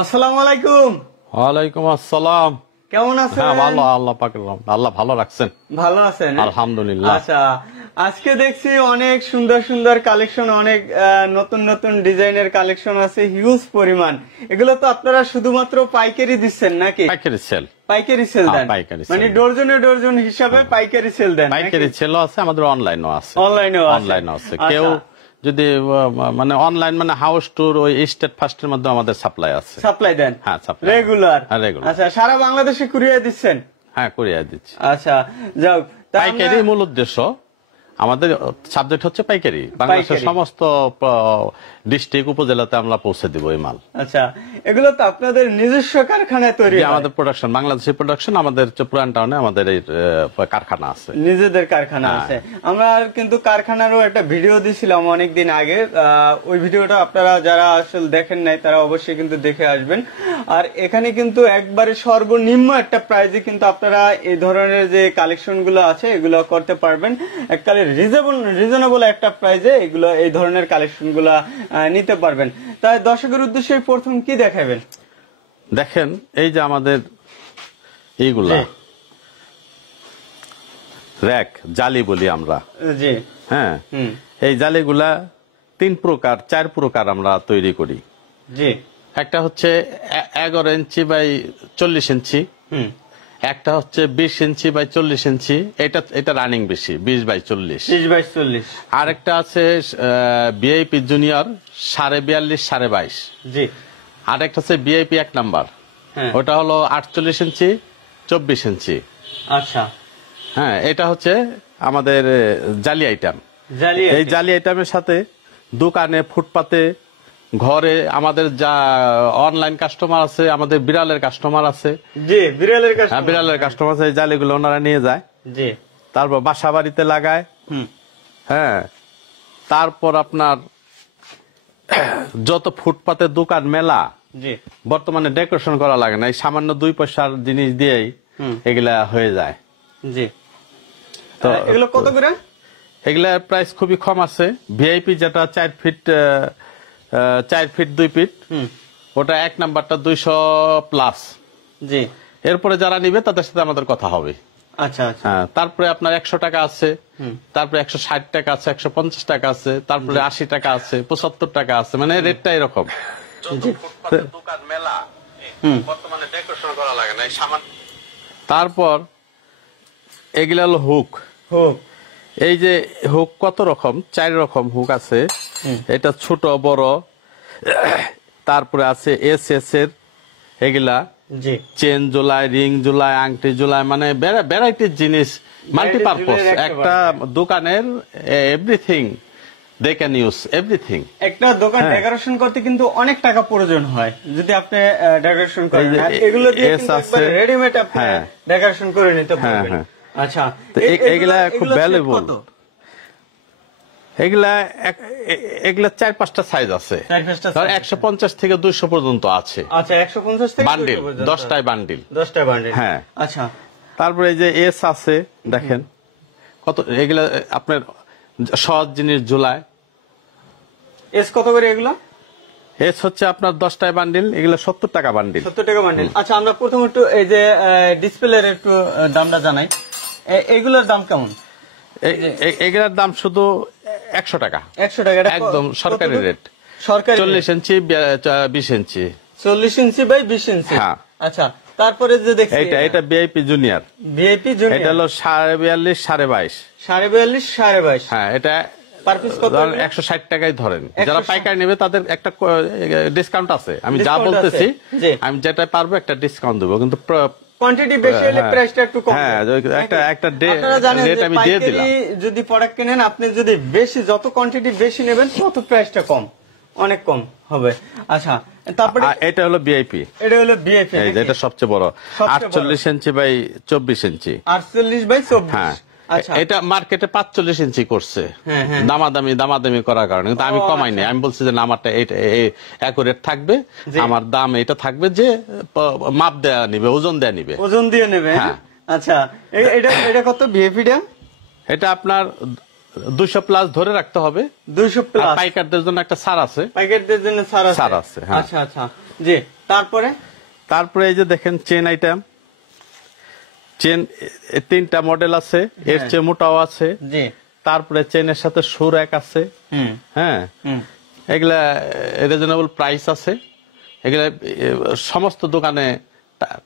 আসসালামু আলাইকুম। ওয়ালাইকুম আসসালাম। কেমন আছেন? হ্যাঁ, ভালো, আল্লাহ পাকের রহমতে। আল্লাহ ভালো রাখছেন। ভালো আছেন? আলহামদুলিল্লাহ। আচ্ছা, আজকে দেখছি অনেক সুন্দর সুন্দর কালেকশন, অনেক নতুন নতুন ডিজাইনের কালেকশন আছে, হিউজ পরিমাণ। এগুলো তো আপনারা শুধুমাত্র পাইকারি দিচ্ছেন নাকি? পাইকারি সেল। পাইকারি সেল দেন? মানে ডর্জনে ডর্জন হিসাবে পাইকারি সেল দেন? পাইকারি সেলও আছে, আমাদের অনলাইনও আছে। অনলাইনেও আছে। কেউ যদি মানে অনলাইন মানে হাউস ট্যুর ওই স্টেট ফার্স্টের মধ্যে আমাদের সাপ্লাই আছে। সাপ্লাই দেন? হ্যাঁ, সাপ্লাই রেগুলার। রেগুলার। আচ্ছা, সারা বাংলাদেশে কুরিয়ার দিচ্ছেন? হ্যাঁ, কুরিয়ার দিচ্ছি। আচ্ছা, যাও। পাইকারি মূল উদ্দেশ্য, আমাদের সাবজেক্ট হচ্ছে পাইকারি। বাংলাদেশের সমস্ত ডিস্ট্রিক্ট উপজেলাতে আমরা পৌঁছে দিব এই মাল। আচ্ছা, এগুলো তো আপনাদের নিজস্ব কারখানায় তৈরি হয়? আমাদের প্রোডাকশন, বাংলাদেশের প্রোডাকশন, আমাদের পুরান টাউনে আমাদের এই কারখানা আছে, নিজেদের কারখানা আছে। আমরা কিন্তু কারখানারও একটা ভিডিও দিয়েছিলাম অনেকদিন আগে, ওই ভিডিওটা আপনারা যারা আসলে দেখেন নাই তারা অবশ্যই কিন্তু দেখে আসবেন। আর এখানে কিন্তু একবারে সর্বনিম্ন একটা প্রাইজে কিন্তু আপনারা এই ধরনের যে কালেকশন গুলো আছে এগুলো করতে পারবেন। এককালে রিজনেবল একটা প্রাইজে এগুলো এই ধরনের কালেকশন গুলা নিতে পারবেন। তাই দর্শকের উদ্দেশ্যে প্রথম কি দেখাবেন? দেখেন, এই যে আমাদের এইগুলা র‍্যাক জালি বলি আমরা। জি। হ্যাঁ, এই জালিগুলা 3 প্রকার 4 প্রকার আমরা তৈরি করি। জি। একটা হচ্ছে 11 ইঞ্চি বাই 40 ইঞ্চি, একটা হচ্ছে 20 ইঞ্চি বাই 40 ইঞ্চি। এটা রানিং বেশি, 20 বাই 40। 20 বাই 40। আরেকটা আছে ভিআইপি জুনিয়র 42.5 22.5। জি। আরেকটা আছে ভিআইপি 1 নাম্বার, ওটা হলো 48 ইঞ্চি 24 ইঞ্চি। আচ্ছা। হ্যাঁ, এটা হচ্ছে আমাদের জালি আইটেম। এই জালি আইটেমের সাথে দোকানে, ফুটপাতে, ঘরে আমাদের যা অনলাইন কাস্টমার আছে, আমাদের বিড়ালের কাস্টমার আছে। জি, বিড়ালের কাস্টমার আছে। এই জালিগুলো ওনারা নিয়ে যায়। জি। তারপর বাসা বাড়িতে লাগায়। হ্যাঁ, তারপর আপনার যত ফুটপাতে দোকান, মেলা, বর্তমানে ডেকোরেশন করা লাগে না, এই সামান্য 2 পয়সার জিনিস দিয়েই এগুলা হয়ে যায়। জি। তো এগুলো কত করে? এগুলার প্রাইস খুবই কম আছে। ভিআইপি যেটা 4 ফিট 2 ফিট, ওটা 1 নাম্বারটা 200 প্লাস। জি। এরপরে যারা নিবে তাদের সাথে আমাদের কথা হবে। আচ্ছা। হ্যাঁ, তারপরে আপনার 100 টাকা আছে, তারপরে 160 টাকা আছে, 150 টাকা আছে, তারপরে 80 টাকা আছে, 75 টাকা আছে। মানে রেটটা এরকম। দোকান, মেলা, বর্তমানে ডেকোরেশন করা লাগে না, এই সামান্য। তারপর এগুলা হলো হুক। এই যে হুক কত রকম, 4 রকম হুক আছে। এটা ছোট বড়, তারপরে আছে এস এর এগুলা, চেন জোলাই, রিং জোলাই, আংটি জোলাই, মানে ভ্যারাইটির জিনিস, মাল্টিপারপাস। একটা দোকানের everything they can use everything. একটা দোকান ডেকোরেশন করতে কিন্তু অনেক টাকা প্রয়োজন হয় যদি আপনি ডেকোরেশন করেন। এগুলো দিয়ে কিন্তু একবারে রেডিমেড আপনি ডেকোরেশন করে নিতে পারবেন। আচ্ছা, এগুলা খুব ভ্যালুয়েবল। এগুলা 4-5টা সাইজ আছে। 150 থেকে 200 পর্যন্ত আছে। আচ্ছা, 150 থেকে বান্ডিল, 10টায় বান্ডিল। হ্যাঁ। আচ্ছা, তারপরে এই যে এস আছে, দেখেন কত। এগুলা আপনার সহজ জিনিস ঝুলায়। এস কত করে এগুলা? এস হচ্ছে আপনার 10টায় বান্ডিল, এগুলো 70 টাকা বান্ডিল। 70 টাকা বান্ডিল। আচ্ছা, আমরা প্রথম একটু এই যে ডিসপ্লের একটু দামটা জানাই। এগুলোর দাম কেমন? এগুলোর দাম শুধু 100 টাকা। 100 টাকা একদম সরকারি রেট। সরকারি 40 ইঞ্চি 20 ইঞ্চি। 40 ইঞ্চি বাই 20 ইঞ্চি। হ্যাঁ। আচ্ছা, তারপরে যে দেখছি এটা ভিআইপি জুনিয়র। ভিআইপি জুনিয়র এটা হলো 42.5 22.5। 42.5 22.5। হ্যাঁ, এটা পার পিস কত? 160 টাকায় ধরেন। যারা পাইকারি নেবে তাদের একটা ডিসকাউন্ট আছে। আমি যা বলতেছি, আমি যেটা পারবো একটা ডিসকাউন্ট দেবো, কিন্তু কোয়ান্টিটি বেশি হলে প্রাইসটা একটু কম। হ্যাঁ, একটা রেট আমি দিয়ে দিলাম। যদি প্রোডাক্ট কিনেন, আপনি যদি বেশি, যত কোয়ান্টিটি বেশি নেবেন তত প্রাইসটা কম, অনেক কম হবে। আচ্ছা, তারপরে এটা হলো ভিআইপি। এটা হলো ভিআইপি, এটা সবচেয়ে বড়, 48 ইঞ্চি বাই 24 ইঞ্চি। 48 বাই 24। হ্যাঁ, এটা মার্কেটে 45 ইঞ্চি করছে দামাদামি করার কারণে, কিন্তু আমি কমাই নাই। আমি বলছি যে না, আমারটা অ্যাকুরেট থাকবে, আমার দাম এটা থাকবে যে মাপ দেয়া নিবে, ওজন দেয়া নিবে, ওজন দিয়ে নেবে। আচ্ছা, এটা কত ভিআইপিটা? এটা আপনার 200 প্লাস ধরে রাখতে হবে। 200 প্লাস। পাইকারদের জন্য একটা ছাড় আছে। পাইকারদের জন্য ছাড় আছে। আছে। আচ্ছা আচ্ছা, জি। তারপরে তারপরে এই যে দেখেন চেন আইটেম, চেন 3টা মডেল আছে, এর চেয়ে মোটাও আছে। জি। তারপরে চেনের সাথে সুর এক আছে। হ্যাঁ, এগুলা রিজনেবল প্রাইস আছে। এগুলা সমস্ত দোকানে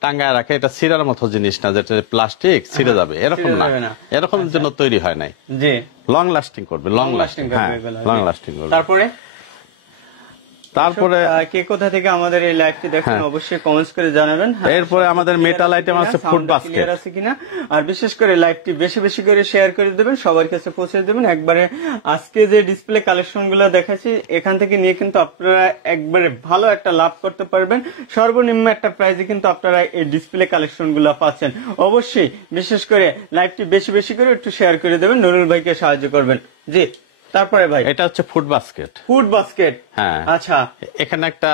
টাঙ্গায় রাখে। এটা ছিঁড়ার মতো জিনিস না, যেটা প্লাস্টিক ছিঁড়ে যাবে এরকম না, এরকম জন্য তৈরি হয় নাই। জি। লং লাস্টিং করবে, লং লাস্টিং। হ্যাঁ, লং লাস্টিং করবে। তারপরে কে কোথা থেকে আমাদের এই লাইভটি দেখেন অবশ্যই কমেন্টস করে জানাবেন। এরপরে আমাদের মেটাল আইটেম আছে, ফুড বাস্কেট আছে কিনা, আর বিশেষ করে লাইভটি বেশি বেশি করে শেয়ার করে দেবেন, সবার কাছে পৌঁছে দেবেন। একবারে আজকে যে ডিসপ্লে কালেকশন গুলো দেখাচ্ছি এখান থেকে নিয়ে কিন্তু আপনারা একবারে ভালো একটা লাভ করতে পারবেন। সর্বনিম্ন একটা প্রাইসে কিন্তু আপনারা এই ডিসপ্লে কালেকশন গুলো পাচ্ছেন। অবশ্যই বিশেষ করে লাইভটি বেশি বেশি করে একটু শেয়ার করে দেবেন, নুরুল ভাইকে সাহায্য করবেন। জি। তারপরে ভাই এটা হচ্ছে ফুড বাস্কেট। Food basket. হ্যাঁ, আচ্ছা। এখানে একটা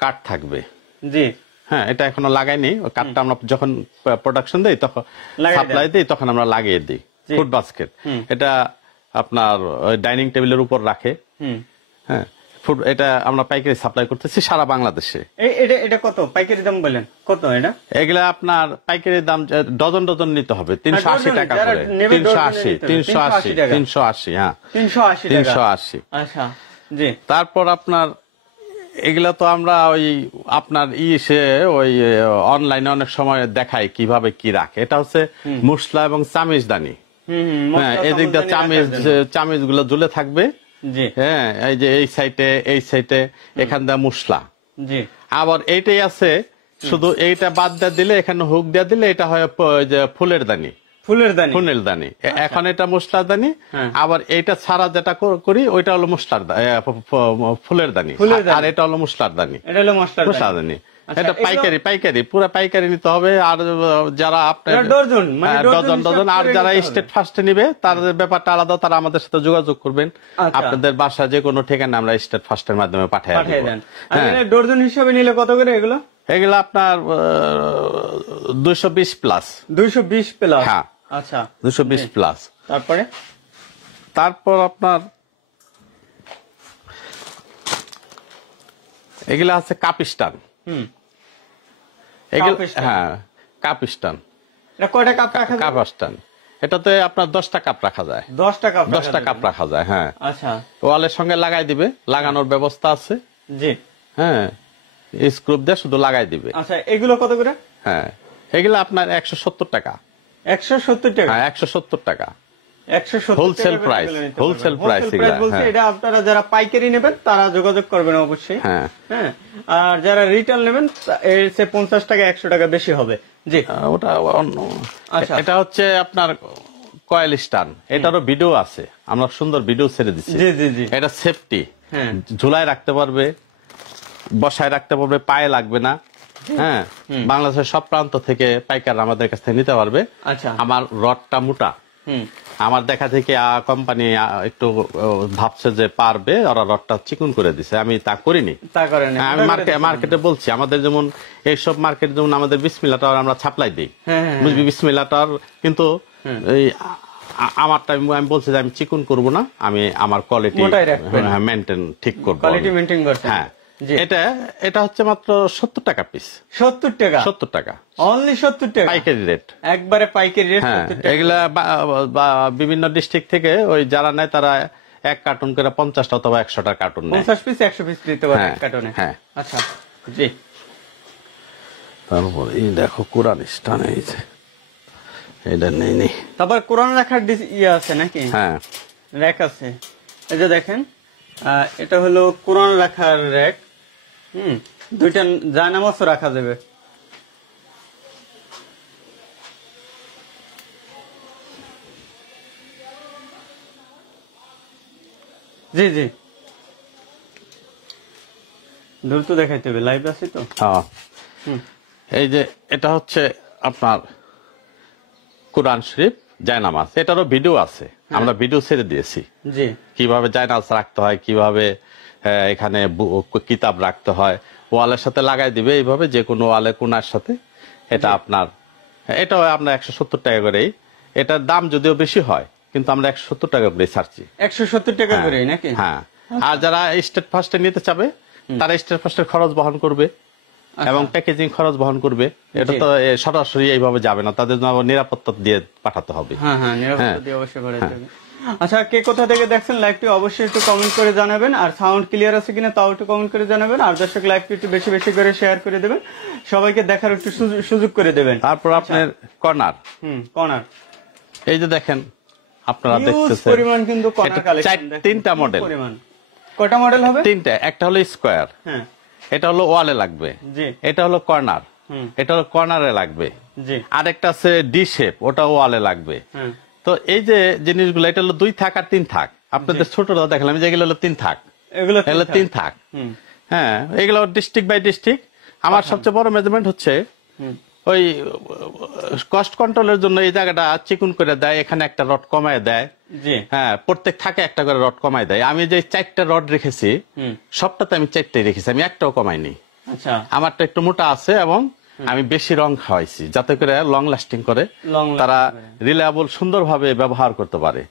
কাঠ থাকবে। জি। হ্যাঁ, এটা এখনো লাগাইনি। ওই কাঠটা আমরা যখন প্রোডাকশন দেই তখন সাপ্লাই দেই তখন আমরা লাগিয়ে দিই। ফুড বাস্কেট এটা আপনার ডাইনিং টেবিলের উপর রাখে। হ্যাঁ, ফুড এটা আমরা পাইকারি সাপ্লাই করতেছি সারা বাংলাদেশে। এটা কত পাইকারি দাম বলেন? কত এটা? এগুলা আপনার পাইকারি দাম ডজন ডজন নিতে হবে 380 টাকা করে। 380 380। হ্যাঁ, 380। আচ্ছা। জি। তারপর আপনার এগুলা তো আমরা ওই আপনার ওই অনলাইনে অনেক সময় দেখাই কিভাবে কি রাখে। এটা হচ্ছে মশলা এবং চামিচদানি। হ্যাঁ, এদিক দিয়ে চামিচ গুলো ঝুলে থাকবে। হ্যাঁ, এই যে এই সাইডে এখান দিয়ে মশলা। আবার এইটাই আছে, শুধু এইটা বাদ দিয়ে দিলে, এখানে হুক দিয়ে দিলে এটা হয় ফুলের দানি। ফুলের দানি। এখন এটা মশলার দানি। আবার এইটা ছাড়া যেটা করি ওইটা হলো ফুলের দানি, আর এটা হলো মশলার দানি। মশলার দানি এটা পাইকারি পুরো পাইকারি নিতে হবে। আর যারা আপনার ডজন, আর যারা স্টেট ফার্স্টে নিবে তাদের ব্যাপারটা আলাদা, তারা আমাদের সাথে যোগাযোগ করবেন। আপনাদের বাসা যে কোনো ঠিকানা আমরা স্টেট ফার্স্টের মাধ্যমে পাঠিয়ে দেন। ডজন হিসাবে নিলে কত করে এগুলো? এগুলো আপনার 220 প্লাস। 220 প্লাস। হ্যাঁ, আচ্ছা, 220 প্লাস। তারপর আপনার এগুলা আছে কাপিস্টান। হ্যাঁ, কাপিস্টান। কয়টা কাপ রাখা যায়? কাপিস্টান এটাতে আপনার 10টা কাপ রাখা যায়। 10টা কাপ রাখা যায়। হ্যাঁ, আচ্ছা। ওয়ালের সঙ্গে লাগাই দিবে, লাগানোর ব্যবস্থা আছে। জি। হ্যাঁ, স্ক্রু দিয়ে শুধু লাগাই দিবে। আচ্ছা, এগুলো কত করে? হ্যাঁ, এগুলো আপনার 170 টাকা। 170 টাকা? হ্যাঁ, 170 টাকা। 170 হোলসেল প্রাইস। হোলসেল প্রাইস বলছে। এটা আপনারা যারা পাইকারি নেবেন তারা যোগাযোগ করবেন অবশ্যই। হ্যাঁ, আর যারা রিটেল নেবেন এর চেয়ে 50 টাকা 100 টাকা বেশি হবে। জি। ওটা অন্য। আচ্ছা, এটা হচ্ছে আপনার কয়েল স্টান। এটারও ভিডিও আছে, আমরা সুন্দর ভিডিও ছেড়ে দিচ্ছি। জি জি জি। এটা সেফটি। ঝুলায় রাখতে পারবে, বসায় রাখতে পারবে, পায়ে লাগবে না। হ্যাঁ, বাংলাদেশের সব প্রান্ত থেকে পাইকার আমাদের কাছ থেকে নিতে পারবে। আচ্ছা। আমার রডটা মোটা। আমার দেখা থেকে কোম্পানি একটু ভাবছে যে পারবে, ওরা রডটা চিকুন করে দিছে। আমি তা করিনি। আমি মার্কেটে বলছি, আমাদের যেমন এইসব মার্কেট, যেমন আমাদের বিসমিল্লাহ টাওয়ার আমরা ছাপলাই দিই, বুঝবি, বিসমিল্লাহ টাওয়ার। কিন্তু এই আমারটা আমি বলছি যে আমি চিকুন করব না, আমি আমার কোয়ালিটি মেনটেন ঠিক করবো। হ্যাঁ, এটা হচ্ছে মাত্র 70 টাকা পিস। 70 টাকা? 70 টাকা অনলি। 70 টাকা পাইকারি রেট, একবারে পাইকারি রেট। এগুলা বিভিন্ন ডিস্ট্রিক্ট থেকে ওই যারা নেয় তারা এক কার্টুন করে 50টা অথবা 100টা কার্টুন নেয়। 50 পিস 100 পিস দিতে পারে এক কার্টুনে। হ্যাঁ, আচ্ছা। জি। তারপর এই দেখো কোরআন স্টান, এই যে এটা নেই। তারপর কোরআন রাখার আছে নাকি? হ্যাঁ, র‍্যাক আছে। এই যে দেখেন, এটা হলো কোরআন রাখার র‍্যাক। দুইটা জায়নামাজও রাখা যাবে। জি জি, দ্রুত দেখাইতে হবে, লাইভ আছে তো। এই যে এটা হচ্ছে আপনার কোরআন শরীফ জায়নামাজ। এটারও ভিডিও আছে, আমরা ভিডিও ছেড়ে দিয়েছি। জি। কিভাবে জায়নামাজ রাখতে হয়, কিভাবে এখানে কিতাব রাখতে হয়, ওয়ালের সাথে লাগাই দিবে এইভাবে, যে কোনো ওয়ালে কোনার সাথে। এটা আপনার, এটাও আপনার 170 টাকা করেই। এটার দাম যদিও বেশি হয়, কিন্তু আমরা 170 টাকা করে ছাড়ছি। 170 টাকা করে নাকি? হ্যাঁ। আর যারা স্টেট ফার্স্টে নিতে চাবে তারা স্টেট পোস্টের খরচ বহন করবে এবং প্যাকেজিং খরচ বহন করবে। এটা তো সরাসরি এইভাবে যাবে না, তাদের জন্য আবার নিরাপত্তা দিয়ে পাঠাতে হবে। হ্যাঁ, নিরাপত্তা দিয়ে অবশ্যই পাঠাতে হবে। আচ্ছা, কে কোথা থেকে দেখছেন লাইভটি অবশ্যই একটু কমেন্ট করে জানাবেন, আর সাউন্ড ক্লিয়ার আছে কিনা তাও একটু কমেন্ট করে জানাবেন, আর দর্শক লাইভটি একটু বেশি বেশি করে শেয়ার করে দেবেন, সবাইকে দেখার একটু সুযোগ করে দেবেন। তারপর আপনার কর্নার, কর্নার, এই যে দেখেন আপনারা দেখতেছেন পরিমাণ কিন্তু কর্নার কালেকশন, তিনটা মডেল। কয়টা মডেল হবে? তিনটা, একটা হলো স্কোয়ার, হ্যাঁ, এটা হলো ওয়ালে লাগবে, জি, এটা হলো কর্নার, এটা হলো কর্নারে লাগবে, জি, আরেকটা আছে ডি শেপ, ওটা ওয়ালে লাগবে। হ্যাঁ, তো এই যে জিনিসগুলো, এটা হলো 2 থাক আর 3 থাক। আপনাদের ছোটরা দেখলাম যেগুলো হলো 3 থাক, এগুলো এগুলো 3 থাক। হ্যাঁ, এগুলো ডিস্ট্রিক্ট বাই ডিস্ট্রিক্ট। আমার সবচেয়ে বড় মেজারমেন্ট হচ্ছে ওই কস্ট কন্ট্রোলের জন্য এই জায়গাটা চিকুন করে দেয়, এখানে একটা রড কমায় দেয়। জি, হ্যাঁ, প্রত্যেক থাকে একটা করে রড কমায় দেয়। আমি যে 4টা রড রেখেছি, সবটাতে আমি 4টাই রেখেছি, আমি একটাও কমাইনি। আচ্ছা, আমারটা একটু মোটা আছে এবং আমি বেশি রং খাওয়াইছি, যাতে করে লং লাস্টিং করে, তারা রিলায়েবল সুন্দরভাবে ব্যবহার করতে পারে।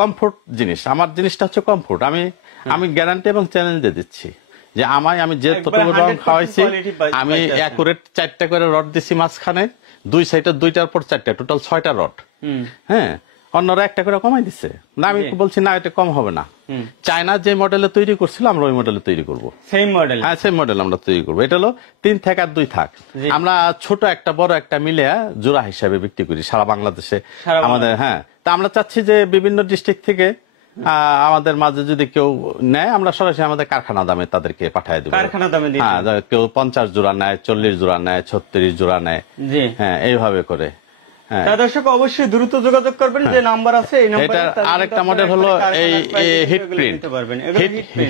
কমফোর্ট জিনিস, আমার জিনিসটা হচ্ছে কমফোর্ট। আমি গ্যারান্টি এবং চ্যালেঞ্জ দিয়ে দিচ্ছি যে আমি যেটুকু রং খাওয়াইছি, আমি অ্যাকুরেট 4টা করে রড দিছি মাঝখানে, 2 সাইডে 2টার পর 4টা, টোটাল 6টা রড। হ্যাঁ, অন্যরা একটা করে কমাই দিছে না, আমি বলছি না এটা কম হবে না। চায়না যে মডেলে তৈরি করছিল আমরা ওই মডেলে তৈরি করবো, সেম মডেল। হ্যাঁ, সেম মডেল আমরা তৈরি করবো। এটা হলো 3 থাক আর 2 থাক। আমরা ছোট একটা বড় একটা মিলে জোড়া হিসাবে বিক্রি করি সারা বাংলাদেশে আমাদের। হ্যাঁ, তা আমরা চাচ্ছি যে বিভিন্ন ডিস্ট্রিক্ট থেকে আমাদের মাঝে যদি কেউ নেয়, আমরা সরাসরি আমাদের কারখানা দামে তাদেরকে পাঠিয়ে দেবো। কারখানা দামে? হ্যাঁ, কেউ 50 জোড়া নেয়, 40 জোড়া নেয়, 36 জোড়া নেয়। হ্যাঁ, এইভাবে করে। দর্শক অবশ্যই দ্রুত যোগাযোগ করবেন, যে নাম্বার আছে এই নাম্বারে। আরেকটা মডেল হলো এই হিট প্রিন্ট।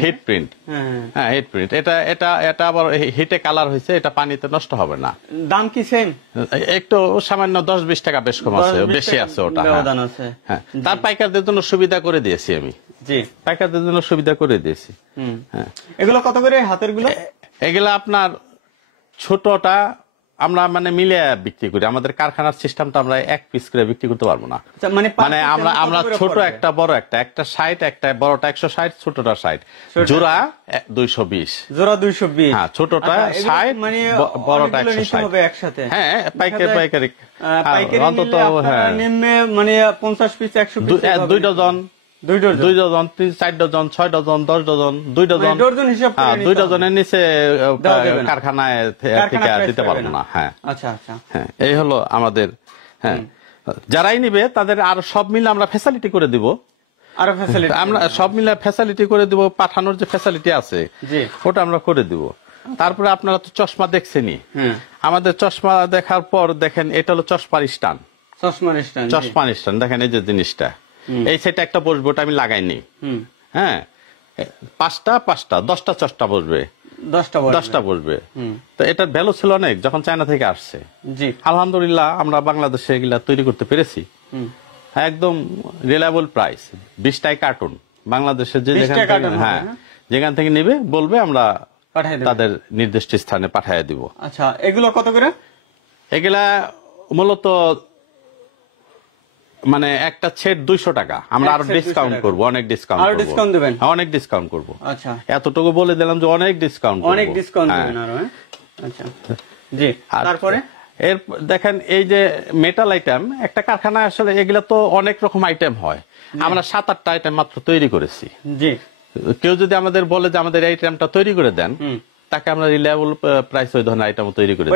হিট প্রিন্ট, হ্যাঁ, হিট প্রিন্ট। এটা আবার হিটে কালার হয়েছে, এটা পানিতে নষ্ট হবে না। দাম কি সেম? একটু সামান্য 10-20 টাকা বেশ কম আছে, বেশি আছে ওটা। হ্যাঁ, তার পাইকারদের জন্য সুবিধা করে দিয়েছি আমি। জি, পাইকারদের জন্য সুবিধা করে দিয়েছি। হ্যাঁ, এগুলো কত করে হাতের গুলো? এগুলো আপনার ছোটটা আমরা মানে মিলে বিক্রি করি, আমাদের কারখানার সিস্টেমটা আমরা 1 পিস করে বিক্রি করতে পারবো না। মানে আমরা ছোট একটা বড় একটা 60, একটা বড়টা 160, ছোটটা 60, জোড়া 220। জোড়া 220? হ্যাঁ, ছোটটা 60, মানে বড়টা 160 একসাথে। হ্যাঁ, পাইকারি অন্তত। হ্যাঁ, নিম্নে মানে 50 piece 100 piece, 2 dozen, 2 dozen, 4 dozen, 6 dozen, 10 dozen, 2 dozen, 2 ডজনের নিচে কারখানায় থেকে দিতে পারবো না। হ্যাঁ, আচ্ছা, আচ্ছা, হ্যাঁ, এই হলো আমাদের। হ্যাঁ, যারাই নিবে তাদের আর সব মিলে আমরা ফ্যাসিলিটি করে দিব। আমরা সব মিলে ফ্যাসিলিটি করে দিব, পাঠানোর যে ফ্যাসিলিটি আছে ওটা আমরা করে দিব। তারপরে আপনারা তো চশমা দেখছেনই, আমাদের চশমা দেখার পর দেখেন এটা হলো চশমার স্ট্যান্ড। চশমার স্ট্যান্ড দেখেন, এই যে জিনিসটা, এই সেটা একটা বসবে, ওটা আমি লাগাইনি। হ্যাঁ, 5টা 10টা চশমা বসবে, 10টা বসবে। তো এটার ভ্যালু ছিল অনেক যখন চায়না থেকে আসছে। আলহামদুলিল্লাহ আমরা বাংলাদেশে এগুলা তৈরি করতে পেরেছি একদম রিলায়েবল প্রাইস। 20 টাকা কার্টুন বাংলাদেশের যে যেখান থেকে নেবে বলবে, আমরা তাদের নির্দিষ্ট স্থানে পাঠিয়ে দিব। আচ্ছা, এগুলো কত করে? এগুলা মূলত মানে একটা সেট 200 টাকা। আমরা আরো ডিসকাউন্ট করব, অনেক ডিসকাউন্ট দিবেন? অনেক ডিসকাউন্ট করব। আচ্ছা, এতটুকু বলে দিলাম যে অনেক ডিসকাউন্ট দিবেন আরো। আচ্ছা, জি, তারপরে এর দেখেন এই যে মেটাল আইটেম, একটা কারখানায় আসলে এগুলা তো অনেক রকম আইটেম হয়, আমরা 7-8টা আইটেম মাত্র তৈরি করেছি। জি, কেউ যদি আমাদের বলে যে আমাদের এই আইটেমটা তৈরি করে দেন, তাকে আমরা রিলায়েবল প্রাইস ওই ধরনের আইটেম তৈরি করে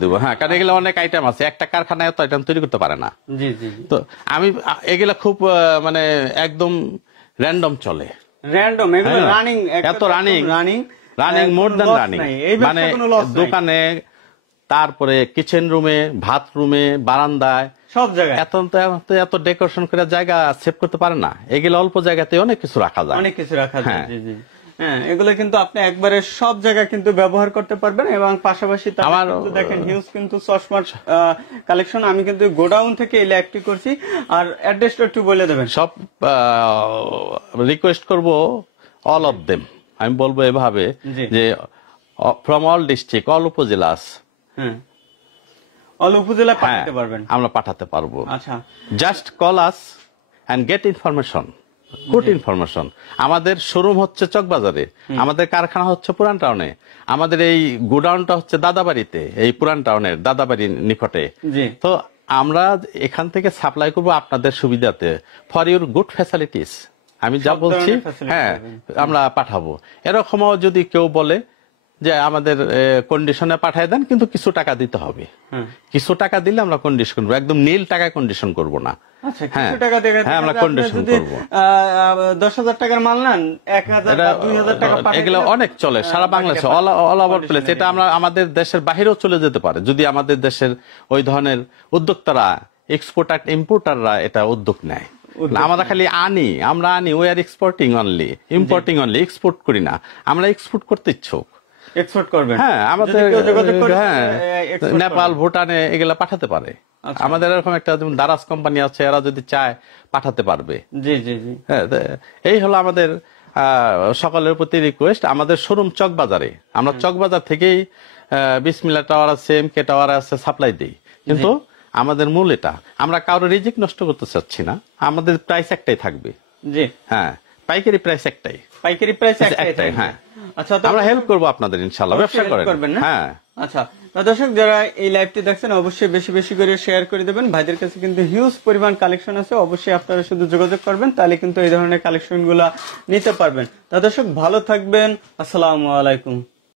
দেবো। হ্যাঁ, কারণ এগুলো অনেক আইটেম আছে, একটা কারখানায় এত আইটেম তৈরি করতে পারে না। তো আমি এগুলা খুব মানে একদম র্যান্ডম চলে, এত রানিং মোর দ্যান রানিং। মানে দোকানে, তারপরে কিচেন রুমে, ভাত রুমে, বারান্দায়, সব জায়গায় এত ডেকোরেশন করে জায়গা সেভ করতে পারে না। এগুলো অল্প জায়গাতে অনেক কিছু রাখা যায়, হ্যাঁ, এগুলো কিন্তু আপনি একবারে সব জায়গায় কিন্তু ব্যবহার করতে পারবেন। এবং পাশাপাশি দেখেন হিউজ কিন্তু চশমার কালেকশন। আমি কিন্তু গোডাউন থেকে ইলেকট্রিক করছি। আর অ্যাড্রেসটা একটু বলে দেবেন। সব রিকোয়েস্ট করব অল অফ দেম, আমি বলবো এভাবে যে from all district, all upazilas, all upazila পাঠাতে পারবেন, আমরা পাঠাতে পারবো। আচ্ছা, just call us and get information. Good information. আমাদের শোরুম হচ্ছে চকবাজারে, আমাদের কারখানা হচ্ছে পুরান টাউনে, আমাদের এই গোডাউনটা হচ্ছে দাদাবাড়িতে, এই পুরান টাউনের দাদাবাড়ির নিকটে। জি। তো আমরা এখান থেকে সাপ্লাই করব আপনাদের সুবিধাতে, ফর ইউর গুড ফ্যাসিলিটিস। আমি যা সব বলছি ধরনের facility হ্যাঁ পাবেন। আমরা পাঠাবো। এরকমও যদি কেউ বলে যে আমাদের কন্ডিশনে পাঠিয়ে দেন, কিন্তু কিছু টাকা দিতে হবে, কিছু টাকা দিলে আমরা কন্ডিশন করবো, একদম নীল টাকায় কন্ডিশন করব না। আচ্ছা, হ্যাঁ, কিছু টাকা দেখে হ্যাঁ, আমরা condition করবো। 10,000 টাকার মাল নেন, 1,000 বা 2,000 টাকা পাঠিয়ে এগুলো দিলে, অনেক চলে সারা বাংলাদেশে, অল ওভার প্লেস। এটা আমরা আমাদের দেশের বাইরেও চলে যেতে পারে যদি আমাদের দেশের ওই ধরনের উদ্যোক্তারা, এক্সপোর্টার ইম্পোর্টাররা এটা উদ্যোগ নেয়। আমরা খালি আমরা আনি, we are exporting only, importing only, export করি না। আমরা এক্সপোর্ট করতে ইচ্ছুক। এক্সপোর্ট করবেন? হ্যাঁ, আমাদের যদি কেউ যোগাযোগ করে, হ্যাঁ export নেপাল, করবেন। ভুটানে এগুলা পাঠাতে পারে। আচ্ছা। আমাদের এরকম একটা যেমন দারাজ কোম্পানি আছে, এরা যদি চায় পাঠাতে পারবে। জি জি জি। হ্যাঁ, এই হলো আমাদের সকলের প্রতি রিকোয়েস্ট। আমাদের শোরুম চকবাজারে, আমরা চকবাজার থেকেই বিসমিল্লাহ টাওয়ার আছে, এমকে টাওয়ার আছে, সাপ্লাই দিই। কিন্তু আমাদের মূল এটা, আমরা কারো রিজিক নষ্ট করতে চাচ্ছি না, আমাদের প্রাইস একটাই থাকবে। জি। হ্যাঁ, পাইকারি প্রাইস একটাই, পাইকারি প্রাইস একটাই। একটাই। হ্যাঁ, আচ্ছা, তো আমরা হেল্প করবো আপনাদের, ইনশাল্লাহ। ব্যবসা অবশ্যই help করবেন না? হ্যাঁ। আচ্ছা, তো দর্শক যারা এই লাইভটি দেখছেন অবশ্যই বেশি বেশি করে শেয়ার করে দেবেন। ভাইদের কাছে কিন্তু হিউজ পরিমাণ কালেকশন আছে, অবশ্যই আপনারা শুধু যোগাযোগ করবেন, তাহলে কিন্তু এই ধরনের কালেকশন গুলা নিতে পারবেন। তা দর্শক ভালো থাকবেন, আসসালামু আলাইকুম।